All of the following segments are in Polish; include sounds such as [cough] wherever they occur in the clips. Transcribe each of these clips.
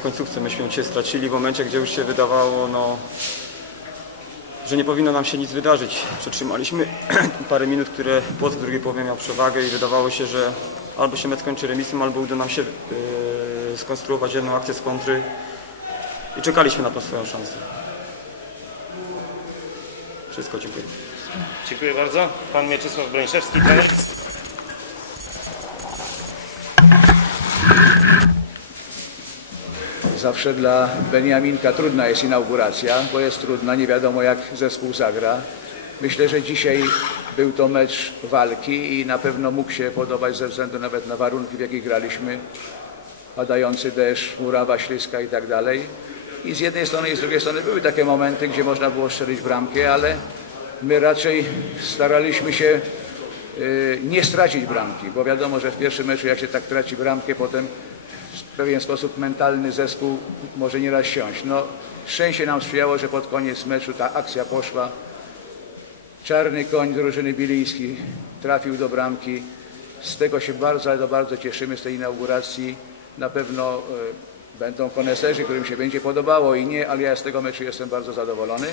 w końcówce myśmy dzisiaj stracili, w momencie, gdzie już się wydawało, no, że nie powinno nam się nic wydarzyć. Przetrzymaliśmy [clears throat] parę minut, które w drugiej połowie miał przewagę i wydawało się, że albo się mecz kończy remisem, albo uda nam się yy, skonstruować jedną akcję z kontry i czekaliśmy na tą swoją szansę. Wszystko, dziękuję. Dziękuję bardzo. Pan Mieczysław Broniszewski, trener. Zawsze dla Beniaminka trudna jest inauguracja, bo jest trudna, nie wiadomo jak zespół zagra. Myślę, że dzisiaj był to mecz walki i na pewno mógł się podobać ze względu nawet na warunki, w jakich graliśmy. Padający deszcz, murawa śliska i tak dalej. I z jednej strony i z drugiej strony były takie momenty, gdzie można było strzelić bramkę, ale my raczej staraliśmy się y, nie stracić bramki, bo wiadomo, że w pierwszym meczu jak się tak traci bramkę, potem w pewien sposób mentalny zespół może nieraz siąść. No, szczęście nam sprzyjało, że pod koniec meczu ta akcja poszła. Czarny koń drużyny bilijskiej trafił do bramki. Z tego się bardzo, ale bardzo cieszymy z tej inauguracji. Na pewno y, będą koneserzy, którym się będzie podobało i nie, ale ja z tego meczu jestem bardzo zadowolony.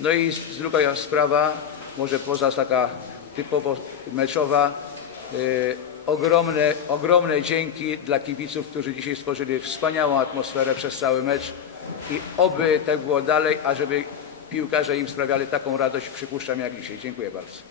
No i druga sprawa, może poza taka typowo meczowa, y, ogromne, ogromne dzięki dla kibiców, którzy dzisiaj stworzyli wspaniałą atmosferę przez cały mecz i oby tak było dalej, a żeby piłkarze im sprawiali taką radość, przypuszczam jak dzisiaj. Dziękuję bardzo.